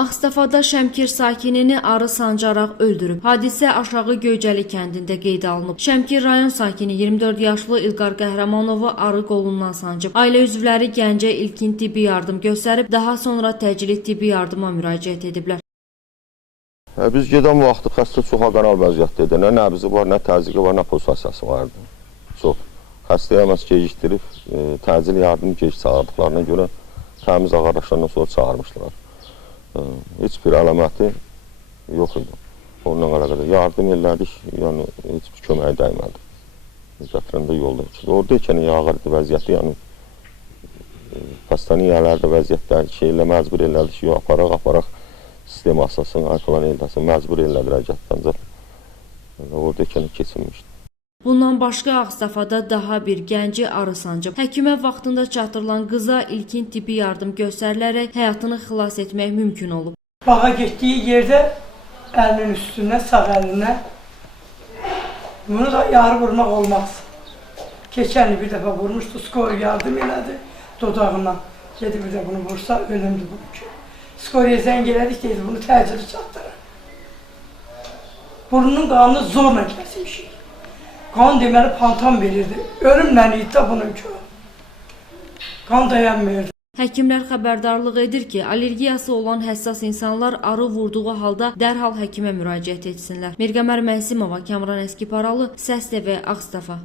Ağstafada Şəmkir sakinini arı sancaraq öldürüb. Hadisə Aşağı Göycəli kəndində qeydə alınıb. Şəmkir rayon sakini 24 yaşlı İlqar Qəhrəmanovu arı qolundan sancıb. Ailə üzvləri gəncə ilkin tibbi yardım göstərib, daha sonra təcili tibbi yardıma müraciət ediblər. Biz gedən vaxtı xəstə çox aqanal vəziyyətdə idi. Nə nəbzi var, nə təzyiqi var, nə pulsasiyası vardı. Çox. Xəstəyə məs gecikdirib, e, təcil yardım gec çağırdıqlarına görə təmiz ağardaşlarından sonra çağırmışlar. E, heç bir əlaməti yox idi. Onunla əlaqədar yardım elədik, yəni heç bir köməyə dəymədi. Gətirəndə yolda. Çünki orada ikən ağır idi vəziyyəti, yəni e, xəstənin vəziyyətdə şey ilə məcbur elədik ki, aparaq, aparaq sistem asasın, ayqalan eldəsin, məcbur elədilər cəhətdən. Orada ikən keçinmişdi. Bundan başqa Ağstafada daha bir gənci arı sancıb. Həkimə vaxtında çatdırılan qıza ilkin tibbi yardım göstərilərək həyatını xilas etmək mümkün olub. Bağa getdiyi yerdə əlinin üstünə, sağ əlinə bunu da yarı vurmaq olmaz. Keçən bir dəfə vurmuşdu, skor yardım elədi dodağına. Gedib bir də bunu vursa ölümdür bu. Skoriyə zəng elədik, dedi bunu təcili çatdırın. Burnunun qanını zorla kəsmişik. Qan deməli pantan verirdi. Ölümlə idi də bununki. Qan dayanmırdı. Həkimlər xəbərdarlıq edir ki, allergiyası olan həssas insanlar arı vurduğu halda dərhal həkimə müraciət etsinlər. Mirqəmər Mənsimova, Kamran Əskiparalı, Səs TV, Ağstafa.